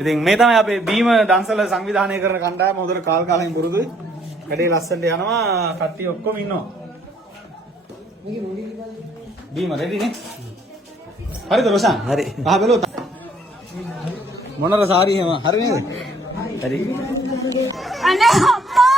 ඉතින් මේ තමයි අපේ බීම දන්සල සංවිධානය කරන කණ්ඩායම හොඳට කාල් කාලෙන් පුරුදු. කඩේ ලස්සනට යනවා. කට්ටිය ඔක්කොම ඉන්නවා. බීම රෙඩි නේ? හරිද රොෂාන්? හරි. පහ බැලුවොත් මොනර සාරි එහෙම හරි නේද? හරි. අනේ අම්මා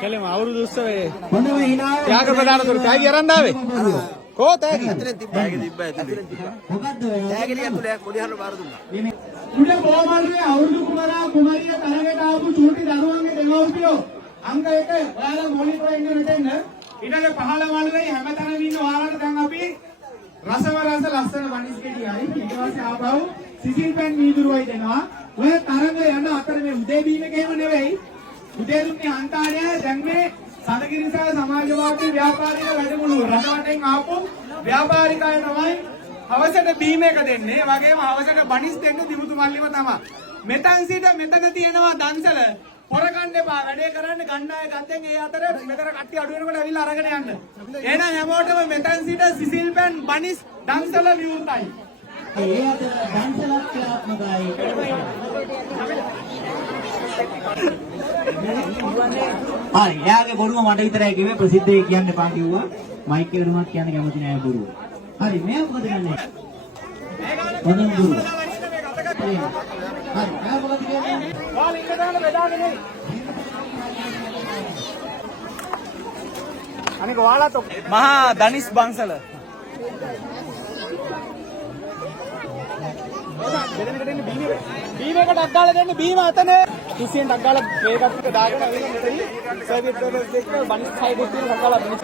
කෙලෙම අවුරුදු උත්සවයේ ත්‍යාග ප්‍රදානතර තෑගි අරන් ආවේ කෝ තෑගි අතෙන් තිබ්බා ඇතුලේ මොකද්ද තෑගි ඇතුලේ පොඩි හරන බාර දුන්නා උඩ බෝමල්ලේ අවුරුදු කුමරා කුමරිය තරගට ආපු චූටි දරුවන්ගේ දෙමව්පියෝ අංක 1 ඔයාලා මොනිටර් එකෙන් මෙතෙන් ඊටගේ 15 වලේ හැමතැනම ඉන්න ඔයාලට දැන් අපි රස ලස්සන වනිස් කෙටියයි ඊට පස්සේ ආපහු සිසිල් පැන් වීදුරුවයි දෙනවා ඔය තරග යන අතර මේ උදේ බීම ගේම නෙවෙයි උදේ දුන්නේ අන්තාරය දැන් මේ සනගිරිසාල සමාජවාදී ව්‍යාපාරික වැඩමුළුව රටවටෙන් ආපු ව්‍යාපාරිකයන් තමයි අවසට බීම එක දෙන්නේ වගේම අවසට බනිස් දෙන්නේ දිමුතු මල්ලිම තමයි මෙතන සිට මෙතන තියෙනවා දන්සල පොරකන්න එපා වැඩේ කරන්න ගණ්ඩාය ගත්තෙන් ඒ අතර මෙතන කට්ටිය අඩු වෙනකොට ඇවිල්ලා අරගෙන යන්න එහෙනම් හැමෝටම මෙතන සිට සිසිල් පැන් බනිස් දන්සල විවෘතයි ඒ අතර දන්සලක් ක්‍රියාත්මකයි හරි එයාගේ බොරුව මට විතරයි කිව්වේ ප්‍රසිද්ධයි කියන්න එපා කිව්වා මයික් එකට උනත් කියන්න කැමති නෑ බොරුව හරි මෙයා මොකද කියන්නේ මොනම බොරුව හරි මෙයා මොකද කියන්නේ කාලේ ඉන්න දාන්න බෙදාගෙන එයි අනික ඔයාලත් මහා දනිස් බන්සල බෙදෙනකට එන්න බීමේකට අක්ගාලා දෙන්න බීම අතනේ කිසියෙන් අක්ගාලා මේකත් ටික දාගෙන අවිලෙන් මෙතන සර්විස් පේපර්ස් දෙක බනිස් සයිඩ් එකේ තියෙන අක්ගාලා දෙන්න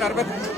නරපතේ